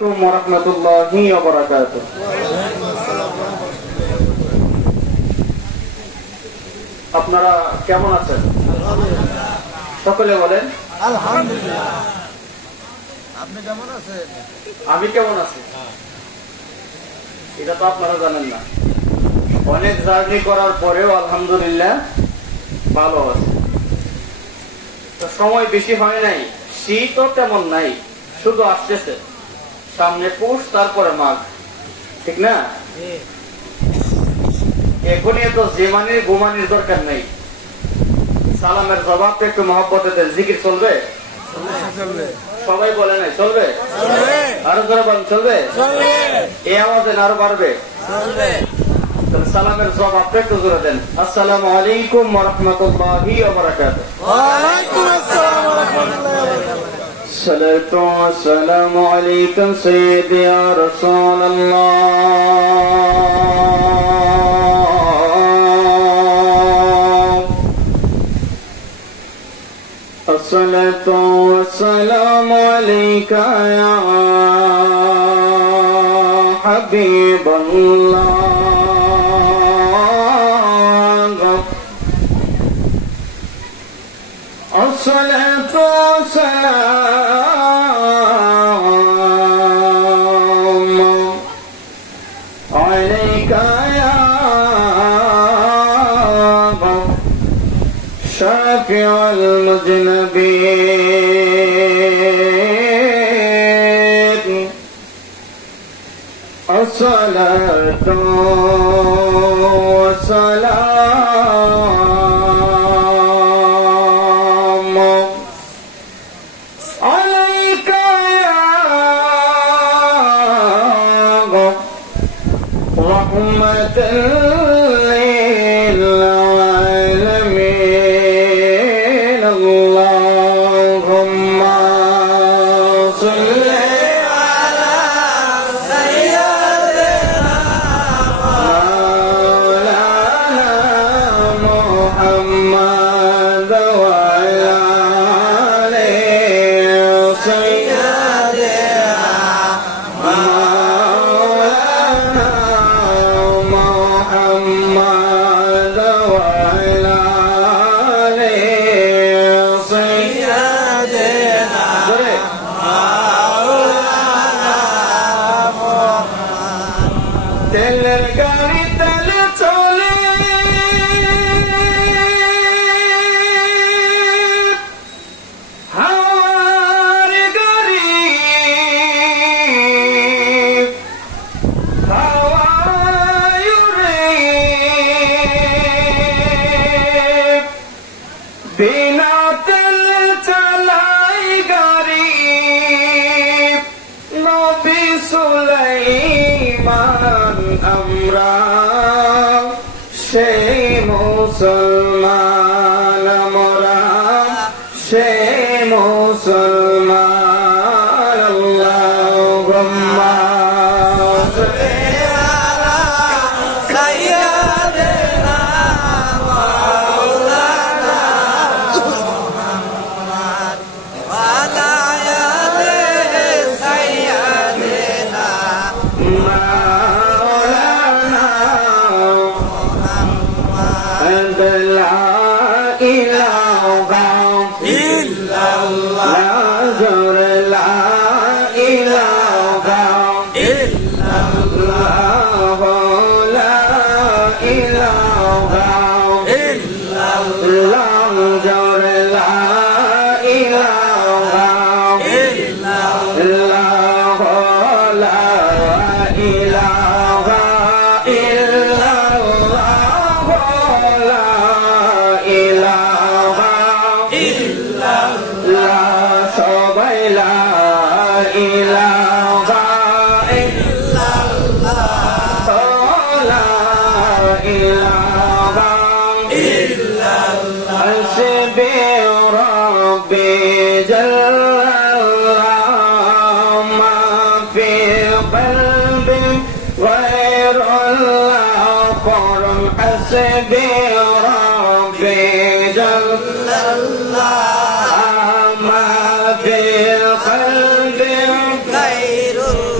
ওয়ারাহমাতুল্লাহি ওয়া বারাকাতুহু। আপনারা কেমন আছেন? সকলে বলেন আলহামদুলিল্লাহ। আপনি কেমন আছেন? আমি কেমন আছি এটা তো আপনারা জানেন না। অনেক জার্নি করার পরেও আলহামদুলিল্লাহ ভালো আছে। তো সময় বেশি হয় নাই, শীতও তেমন নাই, শুধু আসতেছে। সামনে পৌষ, তারপরে মাঘ, ঠিক না? এখনই তো জেমানির ঘুমানির দরকার নেই। সালামের জবাব একটু মহব্বতে দেন। জিকির চলবে? সবাই বলে নাই চলবে? আরো জোরে বলেন চলবে? এই আওয়াজে আরো বাড়বে। সালামের জবাব একটু জোরে দেন। আসসালামু আলাইকুম ওয়া রাহমাতুল্লাহি ওয়া বারাকাতুহু। ওয়া আলাইকুম আসসালাম ওয়া রাহমাতুল্লাহি ওয়া বারাকাতুহু। الصلاة والسلام عليك سيدي يا رسول الله. الصلاة والسلام عليك يا حبيب الله. الصلاة والسلام عليك يا شافع المذنبين. الصلاة والسلام رحمة للعالمين. اللهم صل على سيدنا مولانا محمد وعلى آله سيدنا محمد وعلى آله سيدنا مولانا. তেলের গাড়ি তেলে চলে, হাওয়ার গাড়ি হাওয়ায় উড়ে, বিনা তেল চালাই গাড়ি নবী সুলাইমান। আমরা সেই মুসলমান, আমরা সেই মুসলমান। আল্লাহুম্মা সাল্লি আলা সাইয়্যিদিনা মাওলানা মুহাম্মদ ওয়া আলা আলি সাইয়্যিদিনা মাওলানা মুহাম্মদ। লা ইলাহা ইল্লাল্লাহ, লা ইলাহা ইল্লাল্লাহ, লা ইলাহা ইল্লাল্লাহ, লা ইলাহা ইল্লাল্লাহ, লা ইলাহা ইল্লাল্লাহ, লা ইলাহা ইল্লাল্লাহ। সবাই লা ইলাহা ইল্লাল্লাহ, লা ইলাহা ইল্লাল্লাহ। হাসবি রাব্বি জাল্লাল্লাহ, মা ফি কলবি গায়রুল্লাহ। পরম হাসবি রাব্বি জাল্লাল্লাহ, মা ফি কলবি গায়রুল্লাহ।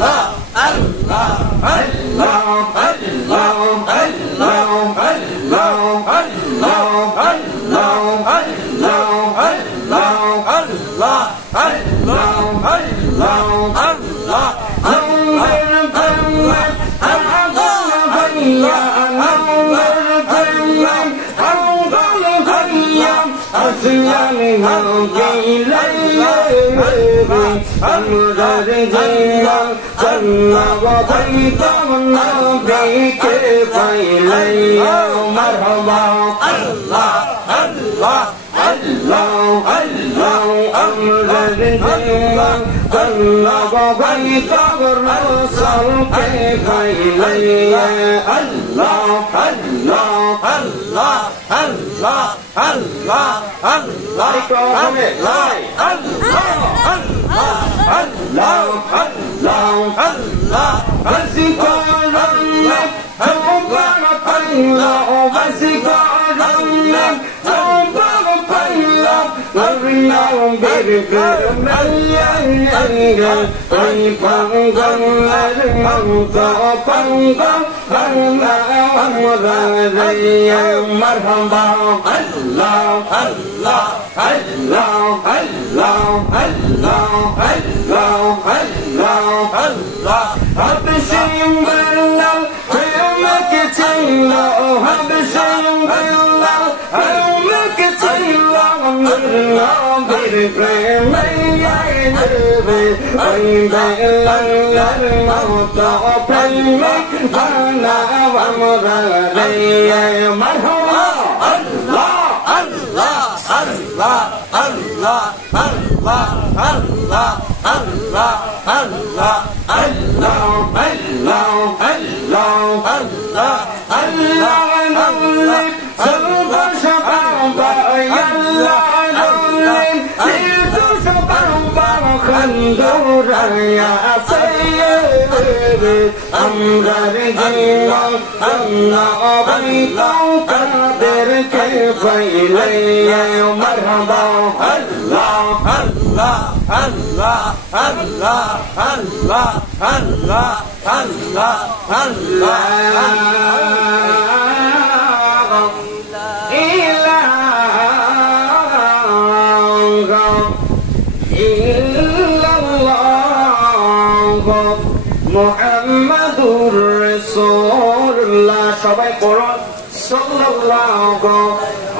সবাই পড়ুন সাল্লাল্লাহু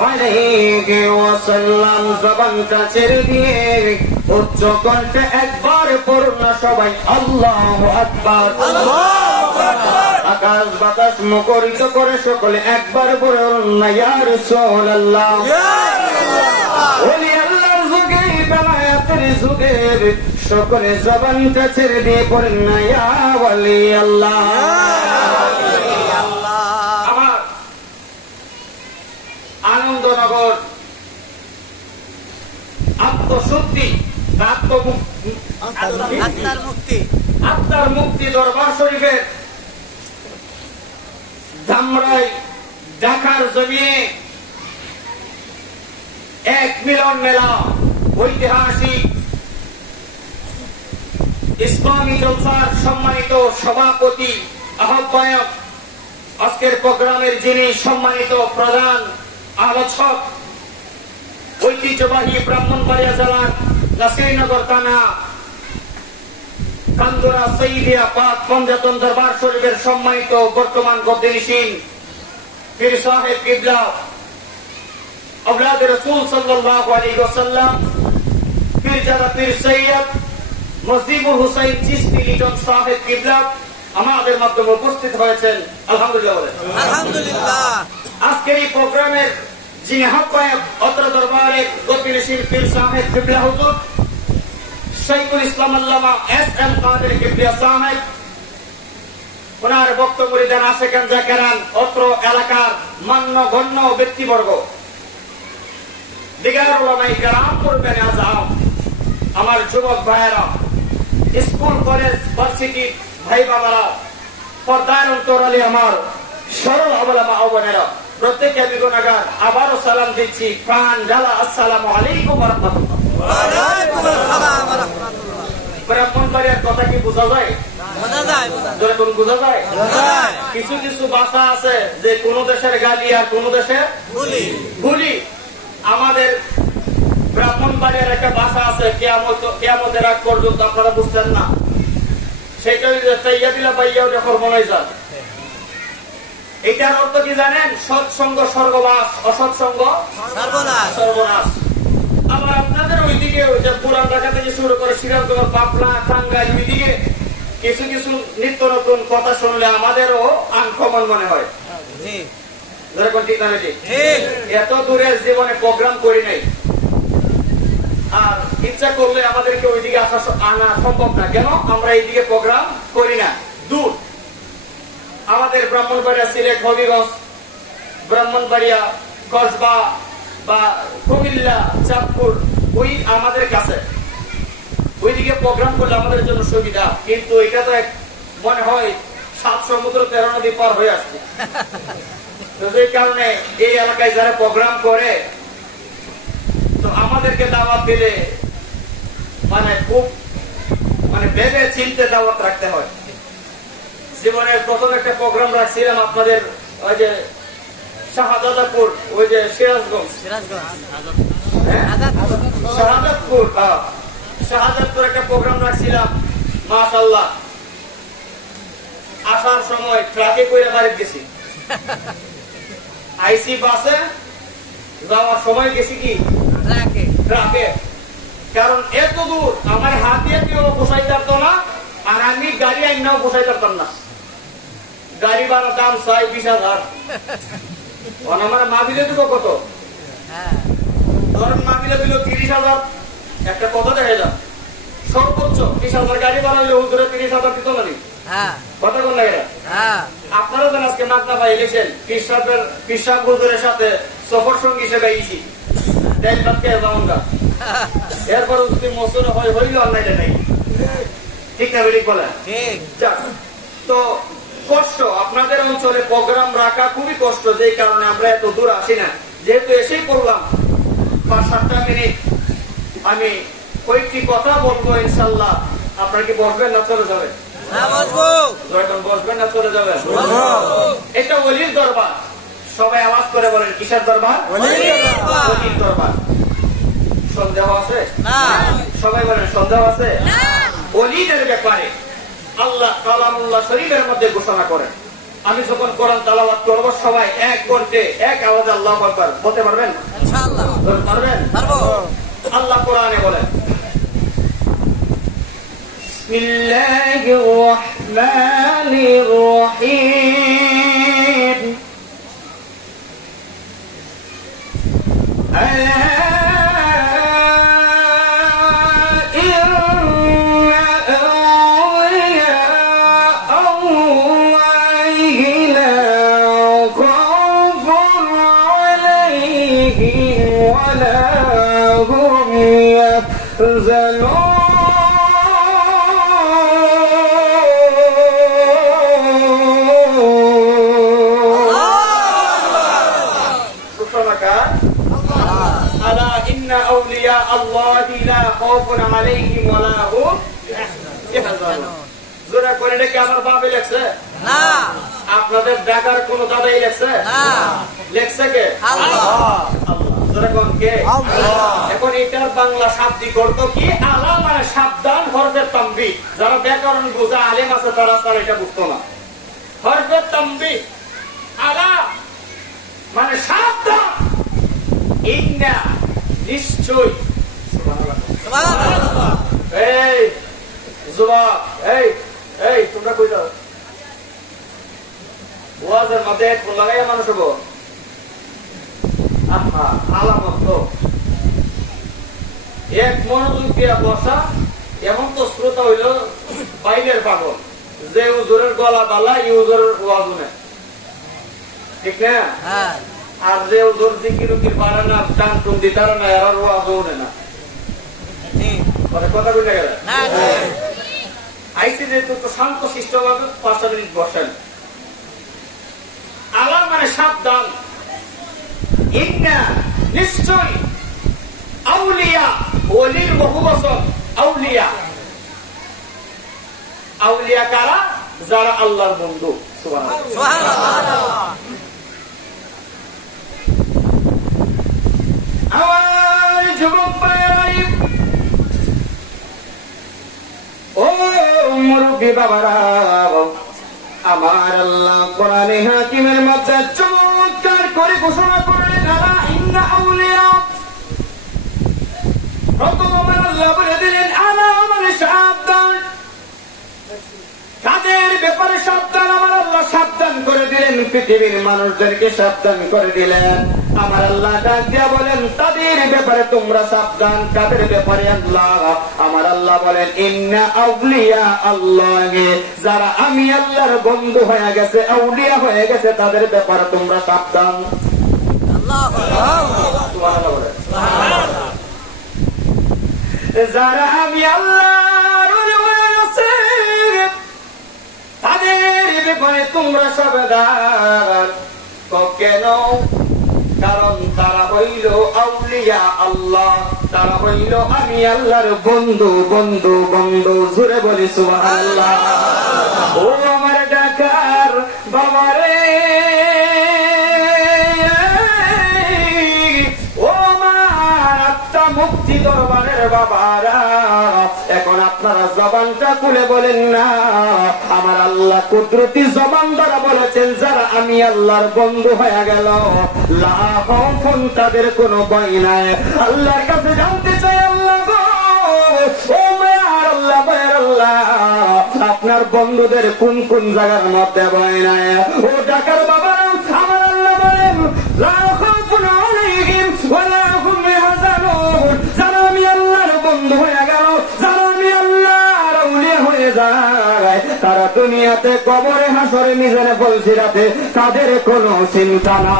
আলাইহি ওয়াসাল্লাম। জবানটা ছেড়ে দিয়ে উচ্চ কণ্ঠে একবার পড়ুন সবাই আল্লাহু আকবার। আকাশ বাতাস মুখরিত করে সকলে একবার বলুন না ইয়া রাসূলুল্লাহ। ওলি আল্লাহর যুগে বেলায়েতের যুগে সকলে জবানটা ছেড়ে দিয়ে পড়েন না ইয়া ওলি আল্লাহ। আনন্দনগর আত্মশুদ্ধি আত্মার মুক্তি দরবার শরীফের ধামরাই ঢাকার জমিনে এক মিলন মেলা ঐতিহাসিক ইসলামী জলসার সম্মানিত সভাপতি আহ্বায়ক, আজকের প্রোগ্রামের যিনি সম্মানিত প্রধান আলোচক, ঐতিহ্যবাহী ব্রাহ্মণবাড়িয়া জেলার নাসিরনগর থানা কান্দুরা সঈদিয়া পাক পঞ্জাতন দরবার শরীফের সম্মানিত বর্তমান গদ্দিনশীন পীর সাহেব কিবলা আওলাদ রাসূল সাল্লাল্লাহু আলাইহি ওয়াসাল্লাম পীরজাদা পীর সৈয়দ মুজিবুর হুসাইন চিশতি লিটন সাহেব কিবলা আমাদের মাধ্যমে উপস্থিত হয়েছেন। আলহামদুলিল্লাহ। আলহামদুলিল্লাহ। আজকের এই প্রোগ্রামের যিনি আহ্বায়ক অত্র দরবারের গদ্দিনশীন পীর সাহেব কিবলা হুজুর শাইখুল ইসলাম আল্লামা এস.এম. কাদের কিবলা সাহেব, ওনার বক্তব্য দেন আশেকান জাকেরান, অত্র এলাকার মান্যগণ্য ব্যক্তিবর্গ, দিগার উলামায়ে কেরাম, করবেন আজম, আমার যুবক ভাইয়েরা, স্কুল কলেজ ভার্সিটি ভাই বাবারা, পর্দার অন্তরালে আমার সরল আবলা মা বোনেরা, প্রত্যেকে আমি গুনাহগার, আবারও সালাম দিচ্ছি প্রাণ ঢালা আসসালামু আলাইকুম ওয়া রাহমাতুল্লাহ। ওয়া আলাইকুম আসসালাম ওয়া রাহমাতুল্লাহ। ব্রাহ্মণবাড়িয়ার কথা কি বোঝা যায়? বোঝা যায়। কিছু কিছু ভাষা আছে যে কোন দেশের গালি আর কোন দেশের গুলি। আমাদের ব্রাহ্মণবাড়িয়ার একটা ভাষা আছে, কেয়ামতের আগ পর্যন্ত আপনারা বুঝতেন না, সেটাই ইয়া দিলা পাইয়াও যখন মনে যান। এটার অর্থ কি জানেন? সৎসঙ্গ স্বর্গবাস, অসৎসঙ্গ সর্বনাশ। আবার আপনাদের ওইদিকে যে পুরান ঢাকা থেকে শুরু করে সিরাজগঞ্জ, পাবনা, টাঙ্গাইল, ওইদিকে কিছু কিছু নিত্য নতুন কথা শুনলে আমাদেরও আনকমন মনে হয়। এত দূরে জীবনে প্রোগ্রাম করি নাই, আর ইচ্ছা করলে আমাদেরকে ওইদিকে আনা সম্ভব না। কেন? আমরা এইদিকে প্রোগ্রাম করি না, দূর। আমাদের ব্রাহ্মণবাড়িয়া, সিলেট, হবিগঞ্জ, ব্রাহ্মণবাড়িয়া, কসবা বা কুমিল্লা, চাঁদপুর, ওই আমাদের কাছে। ওইদিকে প্রোগ্রাম করলে আমাদের জন্য সুবিধা, কিন্তু এটা তো মনে হয় 7 সমুদ্র 13 নদী পার হয়ে আসছে। তো সেই কারণে এই এলাকায় যারা প্রোগ্রাম করে, তো আমাদেরকে দাওয়াত দিলে খুব ভেবে চিন্তে দাওয়াত রাখতে হয়। জীবনের প্রথম একটা প্রোগ্রাম রাখছিলাম আপনাদের ওই যে শাহজাদপুর, ওই যে সিরাজগঞ্জ, শাহজাদপুর একটা প্রোগ্রাম রাখছিলাম। মাশাআল্লাহ, আসার সময় ট্রাকে করে বাড়ি গেছি, আইসি বাসে, যাওয়ার সময় গেছি কি ট্রাকে। কারণ এত দূর আমার হাতে কেউ বসাই পারতো না, আর আমি গাড়ি আইনাও বসাই পারতাম না। গাড়ি ভাড়া দাম 20,000। আমার মাহফিলে দিব কত? ধরেন মাহফিলে দিল 30,000, একটা কথা দেখা যাক, সর্বোচ্চ 30,000 গাড়ি ভাড়া হইলে হুজুরে 30,000 দিত না। কথা কোন লাগে? আপনারা যেন আজকে মাগনা ভাই এলেছেন, পিসাব হুজুরের সাথে সফর সঙ্গী হিসেবে আইছি, দেখ বাদকে যাওয়া। এরপরে যদি মসুর হয় হইল অন্যায় নাই, ঠিক না? ঠিক বলেন। তো কষ্ট, আপনাদের অঞ্চলে প্রোগ্রাম রাখা খুবই কষ্ট, যে কারণে আমরা এত দূর আসি না। যেহেতু এসেই পড়লাম 5-7টা মিনিট, আমি কয়েকটি কথা বলবো ইনশাল্লাহ। আপনারা কি বসবেন না চলে যাবেন? বসবেন না চলে যাবেন? এটা ওলির দরবার। সবাই আওয়াজ করে বলেন, কিসের দরবার? ওলির দরবার। সন্দেহ আছে? সবাই বলেন, সন্দেহ আছে? ওলিদের ব্যাপারে আল্লাহ কালামুল্লাহ শরীফের মধ্যে ঘোষণা করেন। আমি যখন কোরআন তেলাওয়াত করব, সবাই এক কণ্ঠে এক আওয়াজে আল্লাহু আকবার বলতে পারবেন? ইনশাআল্লাহ পারবেন। আল্লাহ কোরআনে বলেন, বিসমিল্লাহির রহমানির রহিম, আমার বাপে লেখছে না, আপনাদের ডাকার কোন দাদাই লেখছে না, লেখছে কে? এখন এটার বাংলা শাব্দিক অর্থ কি? আলা মানে সাবধান, হরফে তাম্বি। যারা ব্যাকরণ বোঝা আলেম আছে তারা এটা বুঝতো না। হরফে তাম্বি, আলা মানে সাবধান, ইন্না নিশ্চয়। এই যুবক, এই তোমরা কই যাও? ওয়াজের মধ্যে ফোন লাগাইয়া মানুষ হবো। আলামত এক মনোযোগ দিয়া বসা, এমন তো শ্রোতা হইল বাইরের পাগল, যে হুজুরের গলা বালা ই হুজুরের ওয়াজ শুনে, ঠিক না? আর যে হুজুর জিকির উকির পারে না, টান টুন দিতারে না, এর ওয়াজ শুনে না। কথা বলে গেল আইসি যেহেতু শান্ত শিষ্ট ভাবে 5 মিনিট বসেন। আলা মানে সাবধান, ইন্না নিশ্চয়, আউলিয়া ওলির বহু বছর, আউলিয়া। আউলিয়া কারা? যারা আল্লাহর বন্ধু। সুবহানাল্লাহ। আমার যুবক ভাই, ও মুরব্বী বাবারা, আমার আল্লাহ কোরআনে হাকিমের মধ্যে চমৎকার করে ঘোষণা করলেন, আলা ইন্না আউলিয়া, প্রথম আমার আল্লাহ বলে দিলেন, আলা মানে সাবধান, তাদের ব্যাপারে সাবধান। আমার আল্লাহ সাবধান করে দিলেন, পৃথিবীর মানুষদেরকে সাবধান করে দিলেন। আমার আল্লাহ ডাক দিয়া বলেন, তাদের ব্যাপারে তোমরা সাবধান। কাদের ব্যাপারে? আল্লাহ। আমার আল্লাহ বলেন, ইন্না আউলিয়া আল্লাহ, যারা আমি আল্লাহর বন্ধু হয়ে গেছে, আউলিয়া হয়ে গেছে, তাদের ব্যাপারে তোমরা সাবধান। যারা আমি আল্লাহর ওলি হয়ে গেছে, তাদের ব্যাপারে তোমরা সাবধান। কেন? কারণ তারা হইল আউলিয়া আল্লাহ, তারা হইল আমি আল্লাহর বন্ধু। বন্ধু বন্ধু জোরে বলি সুবহানাল্লাহ। ও আমার ঢাকার বাবারে, ও আমার আত্মা মুক্তি দরবারের বাবারা, এখন আপনারা জবানটা খুলে বলেন না, আমার আল্লাহ কুদরতি জবান দ্বারা বলেছেন, যারা আমি আল্লাহর বন্ধু হয়ে গেল, লা খাউফুন, তাদের কোনো ভয় নাই। আল্লাহর কাছে জানতে চাই, আল্লাহ গো, ও মায়ার আল্লাহ, মায়ার আল্লাহ, আপনার বন্ধুদের কোন কোন জায়গার মধ্যে ভয় নাই? ও ঢাকার বাবা, আমার আল্লাহ বলেন, লা খাউফুন আলাইহিম ওয়া লা হুম ইয়াহজানুন, যারা আমি আল্লাহর বন্ধু হয়ে গেল, যারা আমি আল্লাহর আউলিয়া হয়ে যায়, তারা দুনিয়াতে কবরে হাসরে মিজানে ফলসিরাতে তাদের কোনো চিন্তা না।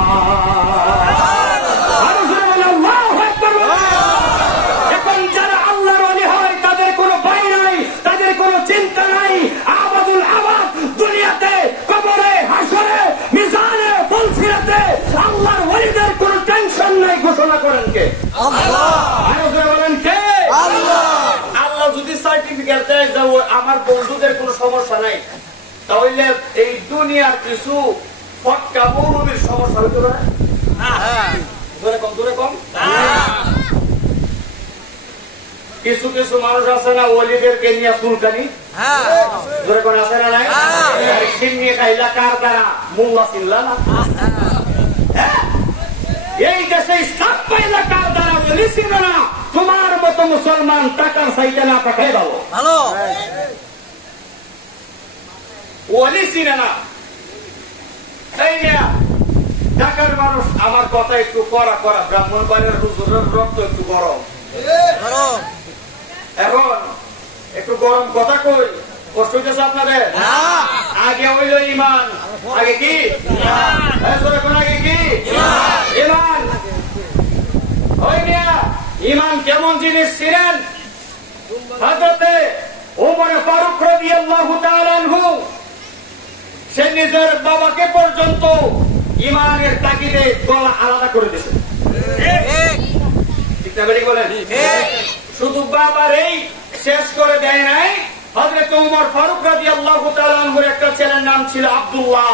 এখন যারা আল্লাহর ওলি হয়, তাদের কোনো ভয় নাই, তাদের কোনো চিন্তা নাই। আবাদুল আবাদ দুনিয়াতে কবরে হাসরে মিজানে ফলসিরাতে আল্লাহর ওলিদের কোনো টেনশন নাই। ঘোষণা করেন কে? আল্লাহ। বলেন কে? আল্লাহ। আল্লাহ যদি সার্টিফিকেট দেয় যে আমার বন্ধুদের কোনো সমস্যা নাই, তাহলে এই দুনিয়ার কিছু ফটকা মৌলবীর সমস্যা হইতে পারে না? দূরে কম, দূরে কম। কিছু কিছু মানুষ আছে না, ওলিদেরকে নিয়ে চুলকানি, দূরে কোন আছে না? নাই। নিয়ে খাইলা কার দ্বারা? মোল্লা চিনলা না? এই দেশে ইসলাম পাইলা কার দ্বারা? ওলি ছিল না। তোমার মতো মুসলমান টাকার চাইতে না পাঠাই ভালো, ওলি চিনে না। এই নিয়ে ঢাকার মানুষ, আমার কথা একটু করা করা, ব্রাহ্মণ বাড়ির হুজুরের রক্ত একটু গরম। এখন একটু গরম কথা কই, কষ্ট হইতেছে আপনাদের? আগে হইল ইমান। আগে কি? এখন আগে কি? ইমান। ওই নিয়া ইমান কেমন জিনিস ছিলেন? হযরতে ওমর ফারুক রাদিয়াল্লাহু তাআলা আনহু, সে নিজের বাবাকে পর্যন্ত ইমানের তাগিদে গলা আলাদা করে দিয়েছে। ঠিক না বেটি বলেন? শুধু বাবার এই শেষ করে দেয় নাই, হযরত ওমর ফারুক রাদিয়াল্লাহু তাআলা আনহুর একটা ছেলের নাম ছিল আব্দুল্লাহ।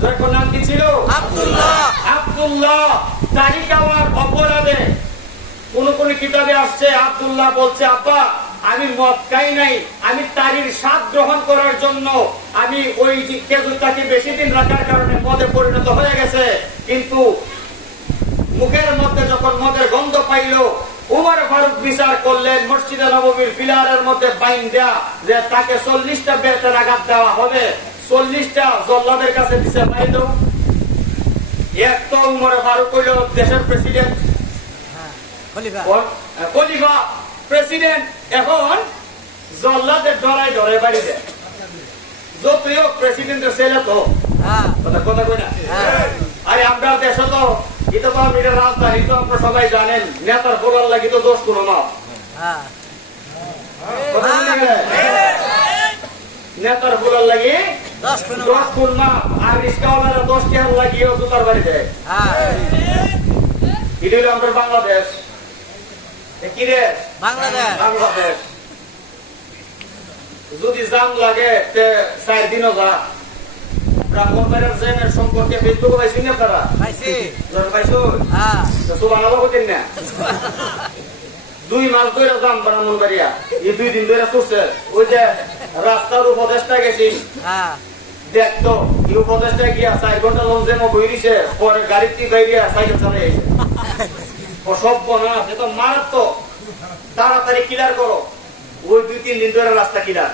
যার নাম কি ছিল? আব্দুল্লাহ। আব্দুল্লাহ দাড়ি কামার অপরাধে কোন কোন কিতাবে আসছে, আব্দুল্লাহ বলছে, আব্বা আমি মদ খাই নাই, আমি তারির স্বাদ গ্রহণ করার জন্য আমি ওই খেজুরটাকে বেশি দিন রাখার কারণে মদে পরিণত হয়ে গেছে। কিন্তু মুখের মধ্যে যখন মদের গন্ধ পাইল, উমর ফারুক বিচার করলেন, মসজিদে নববীর পিলারের মধ্যে বাইন দেয়া যে তাকে 40টা বেতের আঘাত দেওয়া হবে। 40টা জল্লাদের কাছে দিছে বাইন। এক তো উমর ফারুক হইল দেশের প্রেসিডেন্ট, খলিফা প্রেসিডেন্ট। এখন জল্লাদের ডরাই ডরাই বাড়ি দেয়। যতই হোক প্রেসিডেন্টের ছেলে তো, কথা কই না? আরে আপনার দেশে তো এটা তো এটা রাজধানী, তো আপনারা সবাই জানেন, নেতার বলার লাগি তো দোষ কোনো মাপ। নেতার বলার লাগি 10 গুণ মাপ, আর রিস্কাওয়ালারা 10 টাকার লাগিয়েও জুতার বাড়ি দেয়। এটা হলো আমাদের বাংলাদেশ। কি রে? বাংলাদেশ। যদি জাম লাগে 4 দিনও যা। ব্রাহ্মণবাড়িয়ার জেনের সম্পর্কে ফেসবুকে পাইছেন না আপনারা? পাইছি। পাইছো? হ্যাঁ। সুবহানাল্লাহ বলেন না? 2 মাস ধরে যাম ব্রাহ্মণবাড়িয়া, এই 2 দিন ধরে চলছে। ওই যে রাস্তার উপদেষ্টা গেছি, হ্যাঁ। দেখতো এই উপদেষ্টা গিয়া 4 ঘন্টা লঞ্চে বইরিছে, পরে গাড়িতে বাইরিয়া সাইকেল চালাই আইছে। অসভ্য না, সে তো মারাত্মক। তাড়াতাড়ি ক্লিয়ার করো, ওই 2-3 দিন ধরে রাস্তা ক্লিয়ার।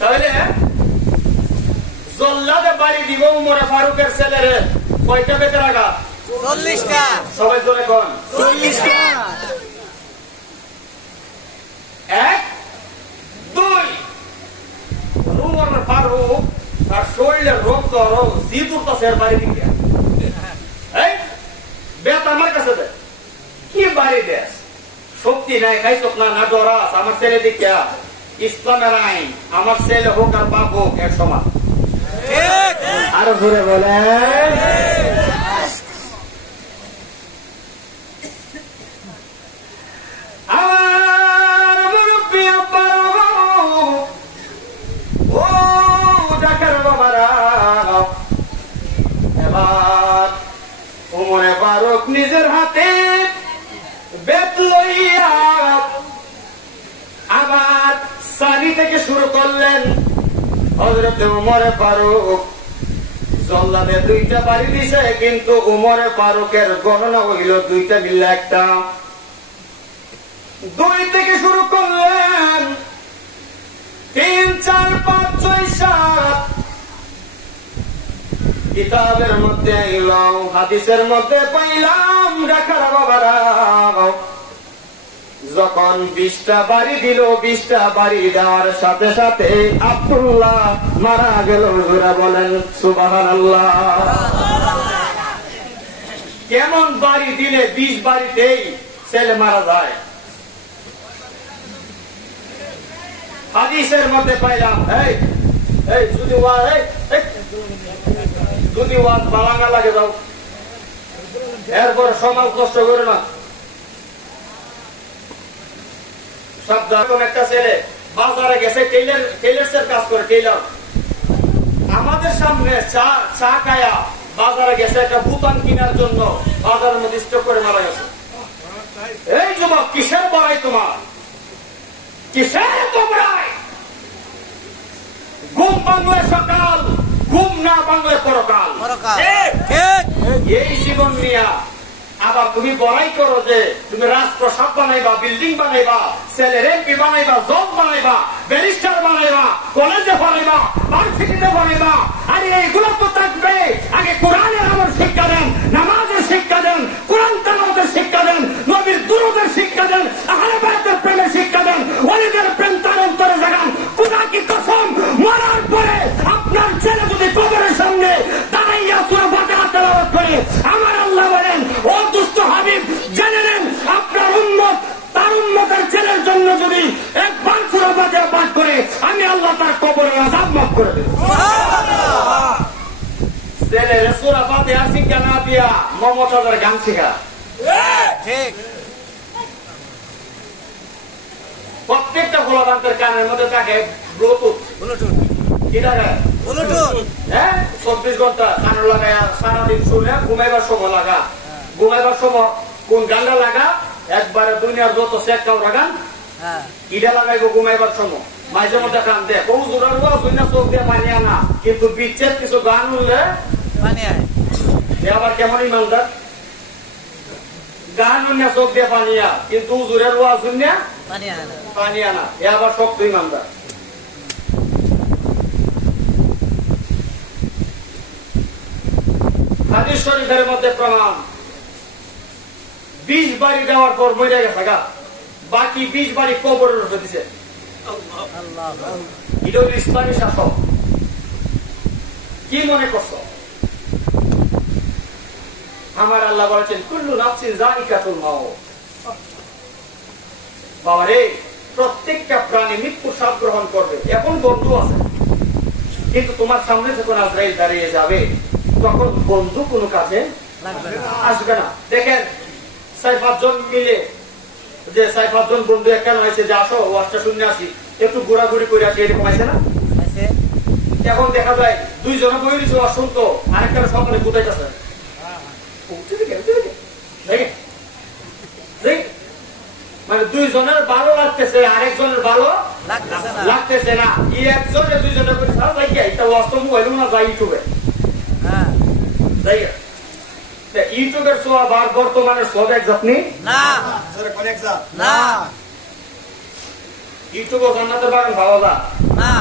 তাহলে জল্লাদে বাড়ি দিব উমরে ফারুকের ছেলেরে কয়টা বেতের আঘাত? 40টা। সবাই জোরে কোন? 40টা। 1 2 উমর ফারুক আর শরীরের রক্ত জিদুরতাছে বাড়ি দিকে। এই বেত আমার কাছে দে, কি বাড়ি দেশ? শক্তি নাই, খাইছ না, না ডরাস? আমার ছেলে দিকে ইসলামের আইন, আমার ছেলে হোক আর বাপ হোক এক সমান। ঠিক। আরো ঘুরে বলে আর মুরব্বী আব্বারা, ও ডাকার বাবারা, এবার উমরে ফারুক নিজের হাতে বেত লইয়া আবার সারি থেকে শুরু করলেন। হযরতে উমরে ফারুক জল্লাদে 2টা বাড়ি দিছে, কিন্তু উমরে ফারুকের গণনা হইল 2টা মিললে একটা। 2 থেকে শুরু করলেন, 3 4 5 6 7 কিতাবের মধ্যে এলাম, হাদিসের মধ্যে পাইলাম ডাকার বাবারা, যখন 20টা বাড়ি দিল, 20টা বাড়ি দেওয়ার সাথে সাথে আব্দুল্লাহ মারা গেল। হুজুরা বলেন সুবহানাল্লাহ। কেমন বাড়ি দিলে 20 বাড়িতেই ছেলে মারা যায়? হাদিসের মধ্যে পাইলাম, যদি ওয়াজ বালাঙ্গা লাগে যাও, এরপরে সমাজ নষ্ট করে না। একটা ছেলে বাজারে গেছে, টেইলার্সের কাজ করে, টেইলার। আমাদের সামনে চা খায়া বাজারে গেছে একটা বুতান কেনার জন্য, বাজারের মধ্যে স্টক করে মারা গেছে। এই যুবক, কিসের বড়াই তোমার? কিসের তোমরাই? ঘুম বাংলে সকাল, ঘুম না বাংলে পরকাল। এই জীবন নিয়া আবার তুমি বড়াই করো যে তুমি রাজপ্রসাদ বানাইবা, বিল্ডিং বানাইবা, ছেলের এমপি বানাইবা, জব বানাইবা, ব্যারিস্টার বানাইবা, কলেজে বানাইবা, ভার্সিটিতে বানাইবা। আরে এইগুলো তো থাকবে। আগে কোরআনের আমার শিক্ষা দেন, নামাজের শিক্ষা দেন, কোরআন তেলাওয়াতের শিক্ষা দেন, নবীর দুরূদের শিক্ষা দেন, আহলে বায়তের প্রেমের শিক্ষা দেন, ওলিদের প্রেম তার অন্তরে জাগান। খোদা কি কসম, মরার পরে আপনার ছেলে যদি কবরের সামনে দাঁড়াইয়া সূরা ফাতিহা তেলাওয়াত করে, আমার আল্লাহ বলেন, ও দুষ্ট হাবিব, জেনে নেন আপনার উম্মত তার উম্মতের ছেলের জন্য যদি একবার সূরা ফাতিহা পাঠ করে, আমি আল্লাহ তার কবরের আযাব মাফ করে দেব। ছেলের সূরা ফাতিহা শিক্ষা না দিয়া মমতাজের গান শিখা। ঠিক। প্রত্যেকটা ভোলাবান্তের কানের মধ্যে থাকে ব্লুটুথ। কি থাকে? ব্লুটুথ। হ্যাঁ, 24 ঘন্টা কানে লাগায় সারাদিন শুনে ঘুমাইবার সময় লাগা। ঘুমাইবার সময় কোন গানটা লাগা? একবারে দুনিয়ার যত সেটটাও লাগান, ইটা লাগাইবো ঘুমাইবার সময়। মাঝে মধ্যে কান দেয় হুজুরের ওয়াজ হইনা, চোখ দিয়ে পানি আনা, কিন্তু বিচ্ছেদ কিছু গান উঠলে পানি আয়। আবার কেমন ইমানদার? গান উন্না চোখ দিয়ে পানি আ, কিন্তু হুজুরের ওয়াজ হইনা পানি আয় না। পানি আনা, এ আবার শক্ত ইমানদার। হাদিস শরীফের মধ্যে প্রমাণ, 20 বাড়ি দেওয়ার পর মরে গেছে গা, বাকি 20 বাড়ি কবরের উপরে দিছে। এটা হল ইসলামী শাসন। কি মনে করছো? আমার আল্লাহ বলেছেন কুল্লু নাফসিন যায়িকাতুল মাউত। বাবারে, প্রত্যেকটা প্রাণী মৃত্যুর স্বাদ গ্রহণ করবে। এখন বন্ধু আছে, কিন্তু তোমার সামনে যখন আজরাইল দাঁড়িয়ে যাবে, তখন বন্ধু কোনো কাজে আসবে না। দেখেন 4-5 জন মিলে যে 4-5 জন বন্ধু একখান হয়েছে যে আসো ওয়াজটা শুনে আসি, একটু ঘোরাঘুরি করে আসি, এরকম আছে না? আছে। এখন দেখা যায় 2 জন বই দিচ্ছে ওয়াজ শুনতো, আরেকটা সকালে কোথাইতেছে মানে 2 জনের ভালো লাগতেছে, আরেকজনের ভালো লাগতেছে না। একজনের 2 জনের করে সারা যাই এটা ওয়াজ মোবাইল না যায় ইউটিউবে, হ্যাঁ যাই ইউটিউবের সোয়াব আর বর্তমানের সোয়াব এক জাতনি না না ইউটিউবে জান্নাতের বাগান পাওয়া যায় না,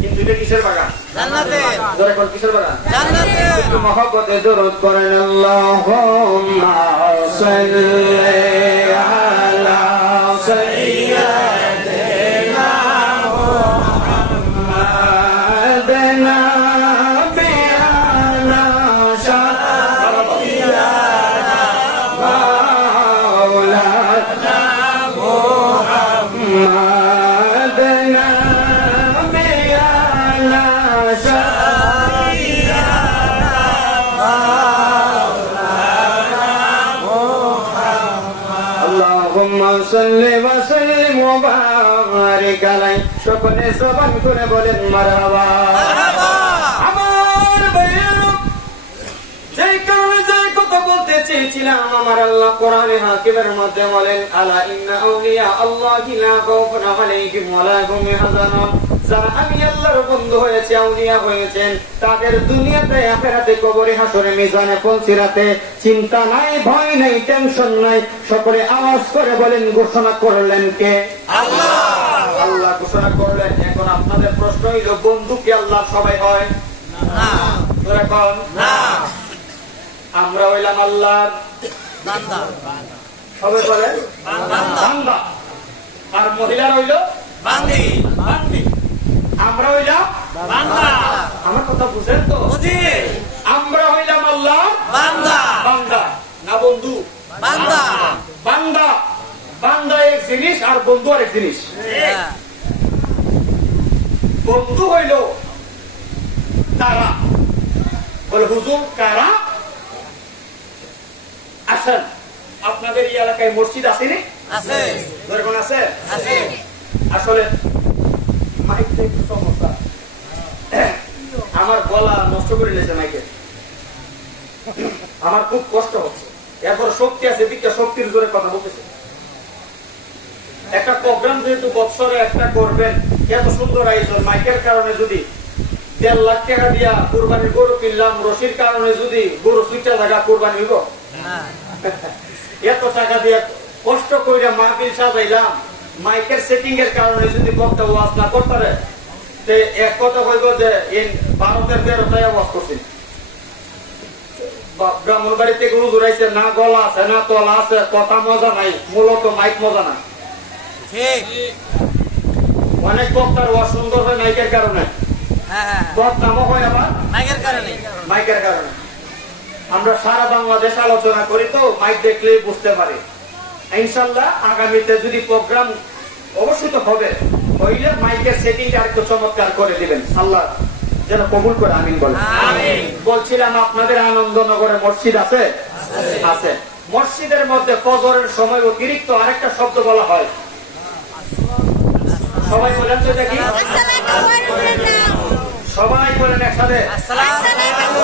কিন্তু এটা কিসের বাগান? জান্নাতে। জোরে কোন কিসের বাগান? জান্নাতে। একটু মহব্বতে দরুদ করেন আল্লাহুম্মা সাল্লি আলা সাইয়্যিদিনা মুহাম্মাদিন নাবিয়ানা শাফিয়ানা মাওলানা মুহাম্মাদিন নাবিয়ানা আল্লাহুম্মা সাল্লি ওয়া সাল্লিম ওয়া বারিক আলাইহি। সকলে জবান করে বলেন মারহাবা। আমার ভাইয়েরা, যেই কারণে যে কথা বলতে চেয়েছিলাম, আমার আল্লাহ কোরআনে হাকিমের মধ্যে বলেন আলা ইন্না আউলিয়া আল্লাহি লা খাউফুন আলাইহিম ওয়া লা হুম ইয়াহজানুন। যারা আমি আল্লাহর বন্ধু হয়েছে, আউলিয়া হয়েছেন, তাদের দুনিয়াতে আখিরাতে কবরে হাসরে মিজানে পৌঁছিরাতে চিন্তা নাই, ভয় নাই, টেনশন নাই। সকলে আওয়াজ করে বলেন ঘোষণা করলেন কে? আল্লাহ। আল্লাহ ঘোষণা করলেন। এখন আপনাদের প্রশ্ন হইল, বন্ধু কি আল্লাহ সবাই হয়? না তোরা কোন? না, আমরা হইলাম আল্লাহর বান্দা সবাই বলেন বান্দা, আর মহিলারা হইল বান্দি বান্দি। আমরা হইলাম বান্দা। আমার কথা বুঝেন তো? বুঝি। আমরা হইলাম আল্লাহ বান্দা বান্দা, না বন্ধু। বান্দা। বান্দা বান্দা এক জিনিস আর বন্ধু আর এক জিনিস। হ্যাঁ। বন্ধু হইল তারা বলে হুজুর কারা আসেন। আপনাদের এই এলাকায় মসজিদ আসেনি? আছে কোন আছে? আছে। আসলে মাইকটা একটু সমস্যা, আমার গলা নষ্ট করে নিয়েছে মাইকে, আমার খুব কষ্ট হচ্ছে। এরপর শক্তি আছে, দিকটা শক্তির জোরে কথা বলতেছে। একটা প্রোগ্রাম যেহেতু বৎসরে একটা করবেন, এত সুন্দর আয়োজন, মাইকের কারণে যদি 1.5 লাখ টাকা দিয়া কোরবানির গরু কিনলাম, রশির কারণে যদি গরু 2টা জায়গা কোরবানি হইব, এত টাকা দিয়ে কষ্ট করে মাহফিল সাজাইলাম, মাইকের সেটিং এর কারণে যদি বক্তা ওয়াজ না করতে পারে, এক কথা হইব যে ভারতের 13টায় ওয়াজ করছেন, ব্রাহ্মণ বাড়িতে গরু জোড়াইছে, না গলা আছে না তলা আছে, কথা মজা নাই, মূলত মাইক মজা না। ঠিক। অনেক বক্তার ওয়াজ সুন্দর হয় মাইকের কারণে, হ্যাঁ, বদনামও হয় আবার মাইকের কারণে। মাইকের কারণে। আমরা সারা বাংলাদেশ আলোচনা করি তো মাইক দেখলেই বুঝতে পারি। ইনশাল্লাহ আগামীতে যদি প্রোগ্রাম অবশ্যই তো হবে, হইলে মাইকের সেটিংটা আরেকটু চমৎকার করে দিবেন, আল্লাহ যেন কবুল করে আমিন বলেন। বলছিলাম আপনাদের আনন্দনগরে মসজিদ আছে? আছে। মসজিদের মধ্যে ফজরের সময় অতিরিক্ত আরেকটা শব্দ বলা হয়, সবাই বলেন তো দেখি, সবাই বলেন একসাথে, আসসালাতু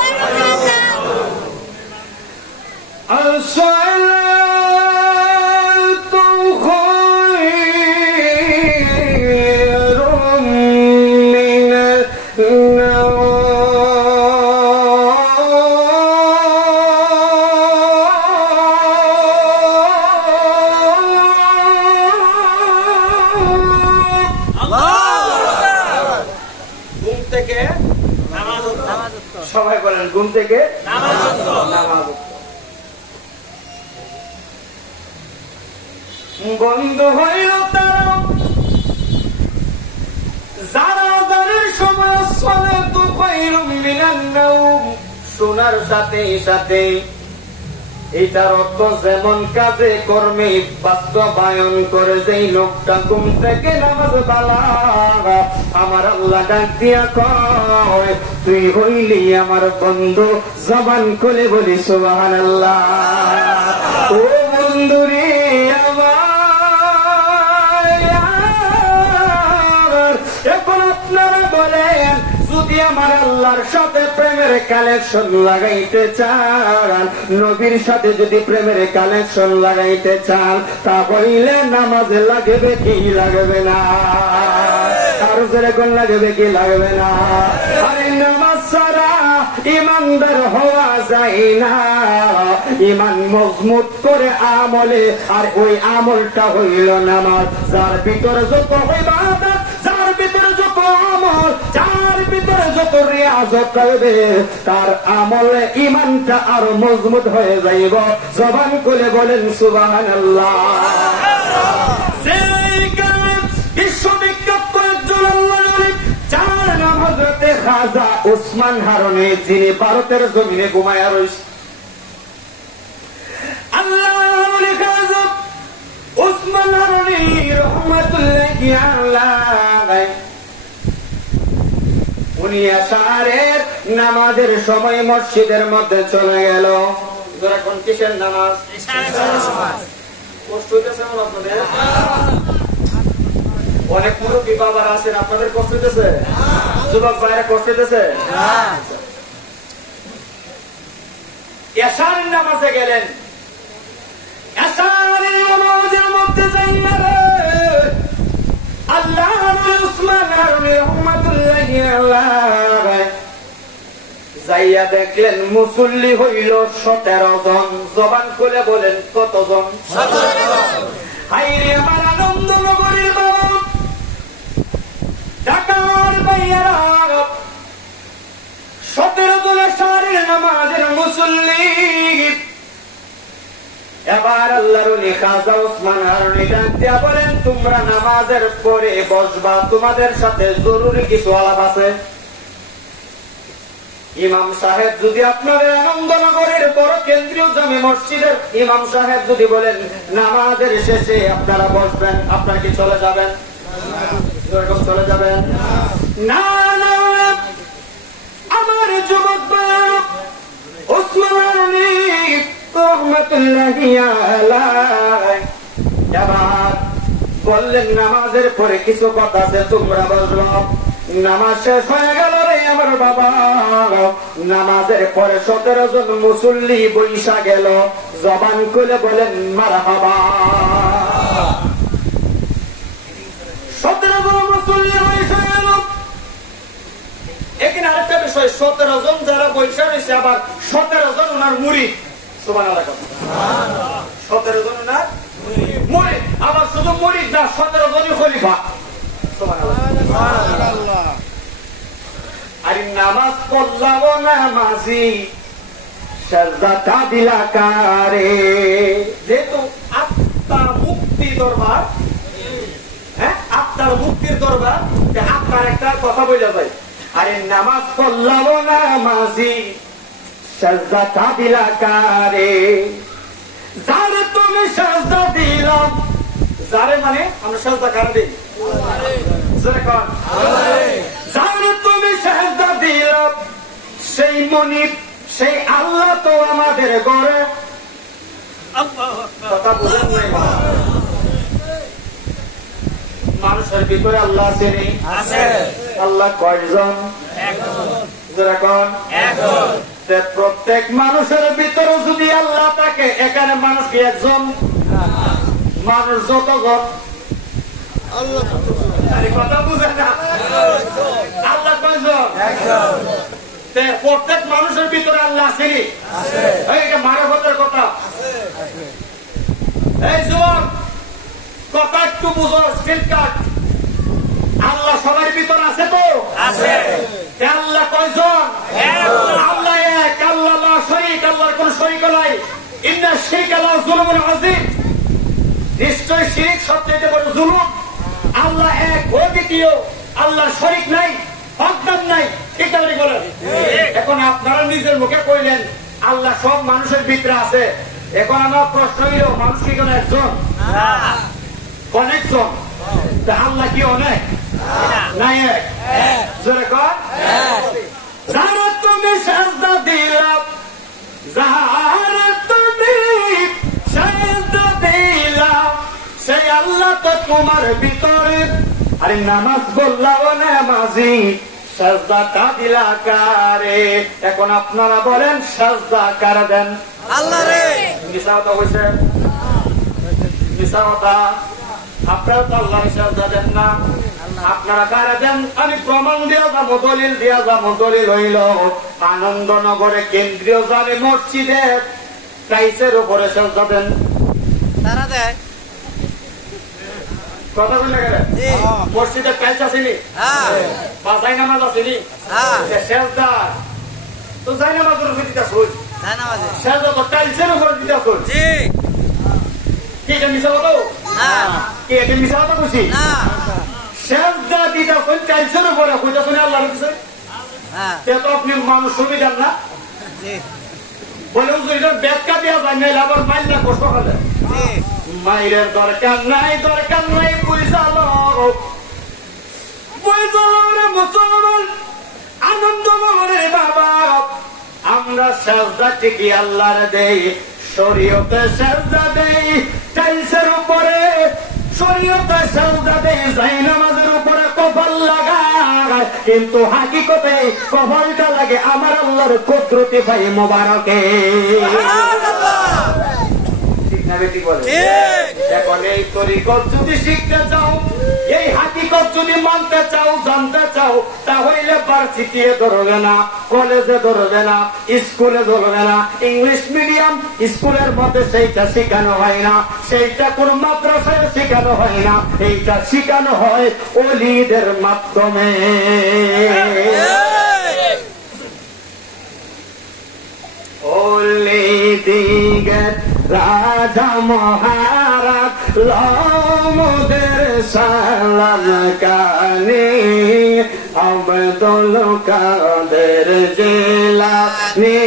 খায়রুম মিনান নাওম। ঘুম থেকে সবাই বলেন, ঘুম থেকে নামাজ বন্ধ হইল তারা যারা যাদের সময় সালাতু খায়রুম মিনান নাওম শোনার সাথে সাথে এটার অর্থ যেমন কাজে কর্মে বাস্তবায়ন করে যেই লোকটা ঘুম থেকে নামাজ বালা, আমার আল্লাহ ডাক দিয়া কয় তুই হইলি আমার বন্ধু, জবান খুলে বলি সুবহানাল্লাহ। ও বন্ধুরে আমার এখন আপনারা বলেন, যদি আমার আল্লাহর সাথে প্রেমের কালেকশন লাগাইতে চান, নবীর সাথে যদি প্রেমের কালেকশন লাগাইতে চান, তাহলে নামাজে লাগবে কি লাগবে না? আর যেরকম লাগবে কি লাগবে না? আরে নামাজ ছাড়া ইমানদার হওয়া যায় না। ইমান মজবুত করে আমলে, আর ওই আমলটা হইল নামাজ। যার ভিতরে যত ইবাদত, যার ভিতরে যত আমল, যার ভিতরে যত রিয়াজত করবে, তার আমলে ইমানটা আরো মজবুত হয়ে যাইব। জবান খুলে বলেন সুবহানাল্লাহ। বিশ্ববিখ্যাত কয়েকজন আল্লাহর যার নাম হযরতে খাজা ওসমান হারুনি, যিনি ভারতের জমিনে ঘুমায়া রয়েছে। আল্লাহর খাজা ওসমান হারুনি রহমাতুল্লাহি আলাইহি, উনি আশারের নামাজের সময় মসজিদের মধ্যে চলে গেল। এখন কিসের নামাজ? কষ্ট হইতেছে আপনাদের? অনেক মুরব্বী বাবার আছেন, আপনাদের কষ্ট হইতেছে? যুবক ভাইয়েরা কষ্ট হইতেছে? এশারের নামাজে গেলেন। এশারের নামাজের মধ্যে যাইয়া আল্লাহ উসমান হারুনি রহমাতুল্লাহি আলাইহি যাইয়া দেখলেন মুসল্লি হইল 17 জন। জবান খুলে বলেন কতজন? 17 জন। হাইরে আমার আনন্দনগরীর বাবা, ঢাকার ভাইয়েরা, 17 জনের সারের নামাজের মুসল্লি। এবার আল্লাহর ওলি খাজা ওসমান হারুনি ডাক দিয়া বলেন, তোমরা নামাজের পরে বসবা, তোমাদের সাথে জরুরি কিছু আলাপ আছে। ইমাম সাহেব যদি আপনাদের আনন্দনগরের বড় কেন্দ্রীয় জামে মসজিদের ইমাম সাহেব যদি বলেন নামাজের শেষে আপনারা বসবেন, আপনারা কি চলে যাবেন? চলে যাবেন না? না, আমার যুবক ভাই ওসমান হারুনি রহমাতুল্লাহি আলাইহি এবার বললেন, নামাজের পরে কিছু কথা আছে, তোমরা বসবা। নামাজ শেষ হয়ে গেল রে আমার বাবা। নামাজের পরে 17 জন মুসল্লি বৈশা গেল। জবান খুলে বলেন মারহাবা। 17 জন মুসল্লি বৈশা গেল। এখানে আরেকটা বিষয়, 17 জন যারা বৈশা রয়েছে, আবার 17 জন ওনার মুরিদ। সুবহানাল্লাহ। 17 জন ওনার মুরিদ, আবার শুধু মুরিদ না, 17 জনই খলিফা। সুবহানাল্লাহ। আর নামাজ পড়লাম নামাজি, সাজদা দিলা কারে। যেহেতু আত্মার মুক্তি দরবার, হ্যাঁ আত্মার মুক্তির দরবার, আত্মার একটা কথা বলে যায়। আরে নামাজ পড়লাম নামাজি, সাজদা দিলা কারে। যারে তুমি সাজদা দিলাম, যারে মানে আমরা সাজদা কার দিই? যারে তুমি সাজদা দিলাম, সেই মনিব, সেই আল্লাহ তো আমাদের ঘরে। কথা বুঝেন নাই? মানুষের ভিতরে আল্লাহ আছে। আল্লাহ কয়জন? যেরকম প্রত্যেক মানুষের ভিতরে যদি আল্লাহ থাকে, এখানে মানুষ কি একজন? মানুষ যতজন? কথা বুঝেন না? আল্লাহ কয়জন? প্রত্যেক মানুষের ভিতরে আল্লাহ আছে। এটা মানবতার কথা। এই যুবক, কথা একটু বুঝো, স্ক্রিন কাট। আল্লাহ সবার ভিতরে আছে তো? আছে। আল্লাহ কয়জন? আল্লাহ এক, আল্লাহ লা শরীক, আল্লাহর কোন শরীক নাই। ইন্না শিরকা লাযুলমুন আযীম, নিশ্চয় শিরক সবচেয়ে বড় জুলুম। আল্লাহ এক, অদ্বিতীয়, আল্লাহর শরীক নাই, ভাগদার নাই। ঠিক না বলেন? এখন আপনারা নিজের মুখে কইলেন আল্লাহ সব মানুষের ভিতরে আছে। এখন আমার প্রশ্ন হইল, মানুষ কি কোন একজন? অনেকজন। আল্লাহ কি অনেক? নাই, এক। যেরকম যারা তুমি সাজদা দিলাম, যারা তুমি সাজদা দিলাম, সেই আল্লাহ তো তোমার ভিতরে। আরে নামাজ বললাও নামাজি, সাজদাটা দিলা কারে? এখন আপনারা বলেন সাজদা কারা দেন? আল্লাহ রে। মিশা কথা হয়েছে, মিশা কথা। আপনারা তো আল্লাহর সাজদা দেন না, আপনারা কারা দেন? আমি প্রমাণ দিয়া যাবো, দলিল দিয়া যাবো। দলিল হইল আনন্দনগরে কেন্দ্রীয় জামে মসজিদে টাইসের উপরে সাজদা দেন। তারা দেয়। কথা বলে গেলেন জি। মসজিদে টাইলস আসেনি, হ্যাঁ বাসাই নামাজ আসেনি, হ্যাঁ। সেজদা তো যাই নামাজের উপরে দিতে আসুন, তাই না মাঝে। সেজদা তো টাইলসের উপরে দিতে আসুন। জি। কি এটা মিশা কথা? না কি এটা মিশা কথা খুশি? না। সেজদা দিতে আসুন টাইলসের উপরে, কইতে শুনে আল্লাহর কাছে। হ্যাঁ তে তো আপনি মানুষ সুবিধান না, জি বলে এটার ব্যাখ্যা দেওয়া যায় না, আবার মাইল না কষ্ট হবে। জি। মাইরের দরকার নাই, দরকার নাই পরিচালক মুসলমান আনন্দ মনে বাবা। আমরা সাজদা ঠিকই আল্লাহর দেই, শরীয়তে সাজদা দেই টাইলসের উপরে, শরীয়তে সাজদা দেই যাই নামাজের উপরে কপাল লাগায়, কিন্তু হাকিকতে কপালটা লাগে আমার আল্লাহর কুদরতি ভাই মোবারকে। ঠিক না বেটি বলে? এখন এই তরিকত যদি শিখতে চাও, এই হাকিকত যদি মানতে চাও, জানতে চাও, তাহলে ভার্সিটিতে ধরবে না, কলেজে ধরবে না, স্কুলে ধরবে না। ইংলিশ মিডিয়াম স্কুলের মধ্যে সেইটা শেখানো হয় না, সেইটা কোন মাদ্রাসায় শেখানো হয় না, এইটা শেখানো হয় ওলিদের মাধ্যমে। ওলি দিগের রাজা মহারাজ লমুদের সালাম কানে, আব্দুল কাদের জিলানী,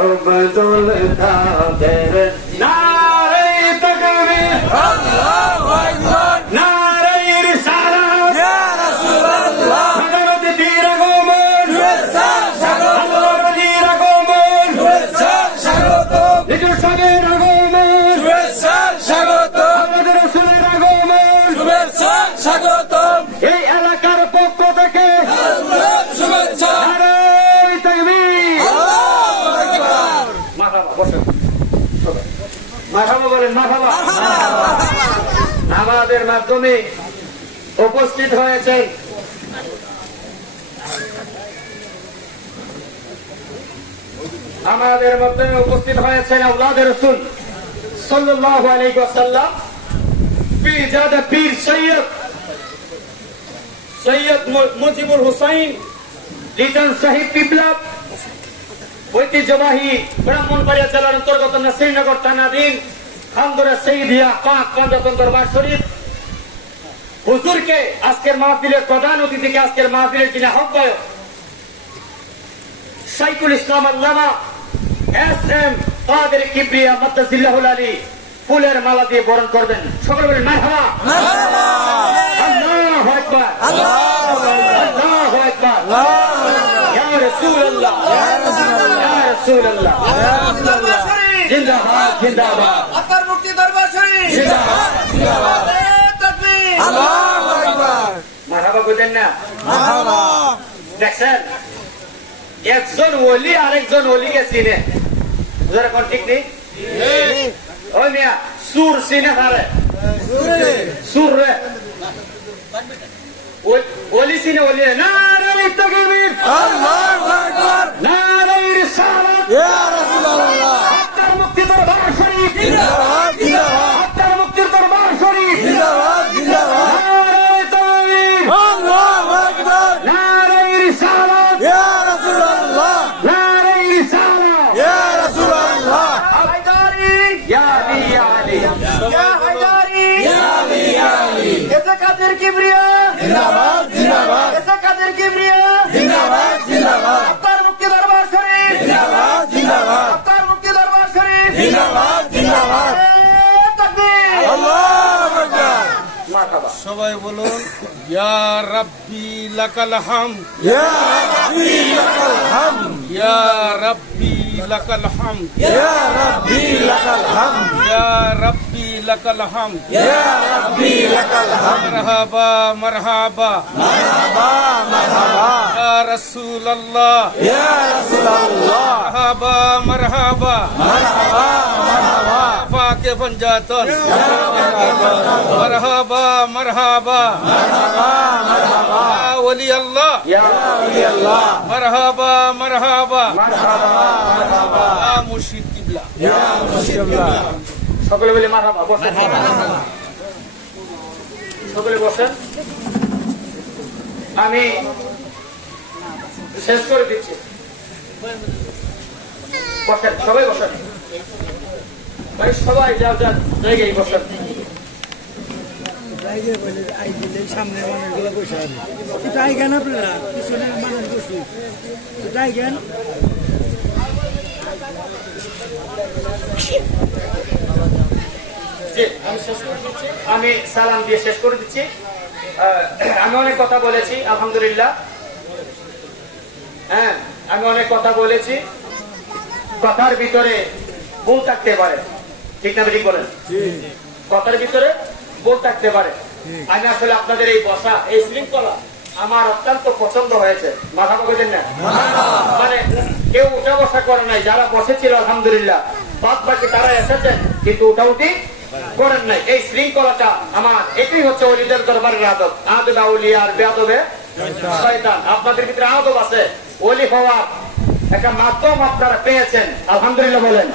আব্দুল কাদের। নারে তাকবীর, আল্লাহু আকবার, নারে রিসালাত, ইয়া রাসূলুল্লাহ, হযরত বীর আগমন, শুভেচ্ছা স্বাগত, আল্লাহর বীর আগমন, শুভেচ্ছা স্বাগত, নিজের সঙ্গের আগমন, শুভেচ্ছা স্বাগত, আমাদের রাসূলের আগমন, শুভেচ্ছা স্বাগত, এই এলাকার পক্ষ থেকে শুভেচ্ছা। নারে তাকবীর। আল্লাহু আকবার। মারহাবা, বসেন। মারহাবা বলেন, মারহাবা। আমাদের মাধ্যমে উপস্থিত হয়েছেন আমাদের মাধ্যমে উপস্থিত হয়েছেন আওলাদে রাসূল সাল্লাল্লাহু আলাইহি ওয়াসাল্লাম, পীরজাদা পীর সৈয়দ মুজিবুল হুসাইন লিটন সাহিব বিপ্লব, ঐতিহ্যবাহী ব্রাহ্মণবাড়িয়া জেলার অন্তর্গত শ্রীনগর থানাধীন খানদরা সৈয়দিয়া পাক পাঞ্জাতন দরবার শরীফ হুজুরকে আজকের মাহফিলের প্রধান অতিথিকে, আজকের মাহফিলের যিনি আহ্বায়ক শাইখুল ইসলাম আল্লামা এস.এম. কাদের কিবরিয়া মাদ্দাজিল্লাহুল আলী ফুলের মালা দিয়ে বরণ করবেন। সকলে বলেন মারহাবা, আল্লাহু আকবার, আল্লাহু আকবার, ইয়া রাসূলুল্লাহ, ইয়া রাসূলুল্লাহ, জিন্দাবাদ, জিন্দাবাদ, আপনার মুক্তি দরবার শরীফ জিন্দাবাদ, জিন্দাবাদ। তাকবীর। আল্লাহু আকবার। মারহাবা কইতেন না? মারহাবা। দেখছেন একজন ওলি আরেকজন ওলিকে চিনে, বুঝার এখন ঠিক নেই। ওই মিয়া সুর চিনে হারে, সুর রে ওলি চিনে ওলি রে। নারে তাকবীর, আল্লাহু আকবার, নারে রিসালাত, ইয়া রাসূলুল্লাহ, আপনার মুক্তি দরবার শরীফ, জিন্দাবাদ, জিন্দাবাদ, আপনার মুক্তির দরবার শরীফ, জিন্দাবাদ, জিন্দাবাদ, নারে তাকবীর, আল্লাহু আকবার, নারে রিসালাত, ইয়া রাসূলুল্লাহ, নারে রিসালাত, ইয়া রাসূলুল্লাহ, হায়দারি, ইয়া আলী, ইয়া আলী, ইয়া হায়দারি, ইয়া আলী, ইয়া আলী, এসে কাদের কিবরিয়া, জিন্দাবাদ, জিন্দাবাদ, এসে কাদের কিবরিয়া, জিন্দাবাদ, জিন্দাবাদ, আপনার মুক্তি দরবার শরীফ, জিন্দাবাদ, জিন্দাবাদ, আপনার মুক্তি দরবার শরীফ, জিন্দাবাদ, জিন্দাবাদ, তাকবীর। আল্লাহু আকবার। মারহাবা। সবাই বলুন, ইয়া রাব্বি লাকাল হামদ, ইয়া রাব্বি লাকাল হামদ, ইয়া রাব্বি লাকাল হামদ, ইয়া রাব্বি লাকাল হামদ, ইয়া রাব্বি লাকাল হামদ ইয়া রাব্বি লাকাল হামদ মারহাবা মারহাবা মারহাবা মারহাবা ইয়া রাসূলুল্লাহ ইয়া রাসূলুল্লাহ মারহাবা মারহাবা মারহাবা মারহাবা ফাকে ফঞ্জাতন মারহাবা মারহাবা মারহাবা মারহাবা ইয়া ওলি আল্লাহ ইয়া ওলি আল্লাহ মারহাবা মারহাবা মারহাবা মারহাবা ইয়া মুর্শিদ কিবলা ইয়া মুশকিল্লাহ সকলে বলে মারহাবা বসেন সকলে বসেন আমি শেষ করে দিচ্ছি বসেন সবাই বসেন ভাই সবাই যার যার জায়গায় বসেন সামনে মানুষগুলো বসে আছে টাইগান আপনারা পিছনের মানুষ বসু টাইগান জি, আমি শেষ করে দিচ্ছি। আমি সালাম দিয়ে শেষ করে দিচ্ছি আমি অনেক কথা বলেছি আলহামদুলিল্লাহ হ্যাঁ আমি অনেক কথা বলেছি কথার ভিতরে ভুল থাকতে পারে ঠিক না ঠিক বলেন কথার ভিতরে ভুল থাকতে পারে আমি আসলে আপনাদের এই বসা এই শৃঙ্খলা আমার অত্যন্ত পছন্দ হয়েছে মাথা পকেছেন না মানে কেউ উঠা বসা করে নাই যারা বসেছিল আলহামদুলিল্লাহ বাদ বাকি তারা এসেছেন কিন্তু উঠা উঠি করেন নাই এই শৃঙ্খলাটা আমার এটাই হচ্ছে ওলিদের দরবারের আদব আদব আউলিয়া আর বেয়াদবে শয়তান আপনাদের ভিতরে আদব আছে ওলি হওয়ার একটা মাধ্যম আপনারা পেয়েছেন আলহামদুলিল্লাহ বলেন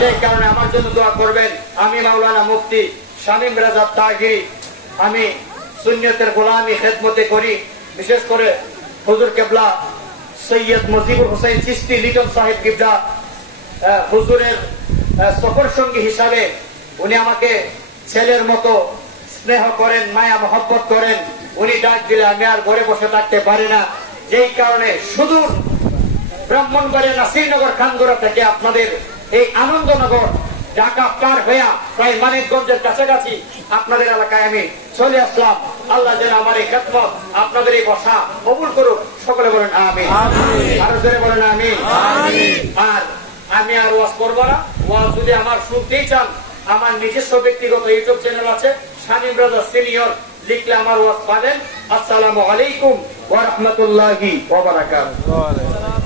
যে কারণে আমার জন্য দোয়া করবেন আমি মাওলানা মুফতি শামীম রাজা তাগিরি আমি সুন্নিয়তের গোলামি খেদমতে করি বিশেষ করে হুজুর কেবলা সৈয়দ মুজিবুর হোসেন চিশতি লিটন সাহেব কিবলা হুজুরের সফর সঙ্গী হিসাবে উনি আমাকে ছেলের মতো স্নেহ করেন মায়া মহব্বত করেন উনি ডাক দিলে আমি আর ঘরে বসে থাকতে পারি না যেই কারণে সুদূর ব্রাহ্মণবাড়িয়া নাসিরনগর খানগোড়া থেকে আপনাদের এই আনন্দনগর ঢাকা পার হইয়া প্রায় মানিকগঞ্জের কাছাকাছি আপনাদের এলাকায় আমি চলে আসলাম আল্লাহ যেন আমার এই খেদমত আপনাদের এই বসা কবুল করুক সকলে বলেন আমিন আরো জোরে বলেন আমিন আর আমি আর ওয়াজ করবো না ওয়াজ যদি আমার শুনতেই চান আমার নিজস্ব ব্যক্তিগত ইউটিউব চ্যানেল আছে শামীম রাজা সিনিয়র লিখলে আমার ওয়াজ পাবেন আসসালামু আলাইকুম ওয়া রাহমাতুল্লাহি ওয়া বারাকাতুহু